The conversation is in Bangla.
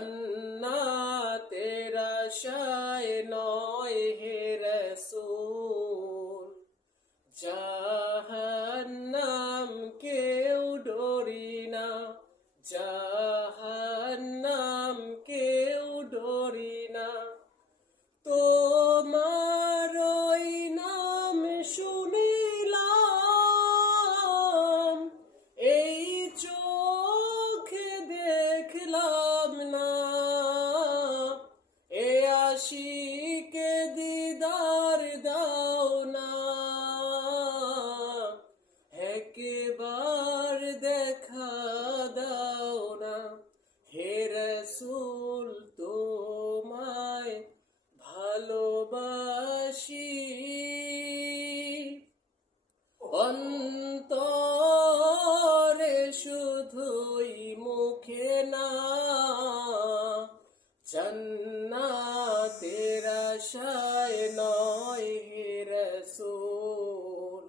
জান্নাতের আশায় নয় হে রাসূল, জাহান্নাম কেউ ডরি না, জাহান্নাম কেউ ডরি না। তোমার ওই নাম শুনিলাম, এই চোখে দেখলাম না, এ আশিকে দিদার দাও না, একবার দেখা দাও না। হে রাসূল তোমায় ভালোবাসি, অন্তরে শুধুই মুখে না, জান্নাতের আশায় নয় হে রাসূল,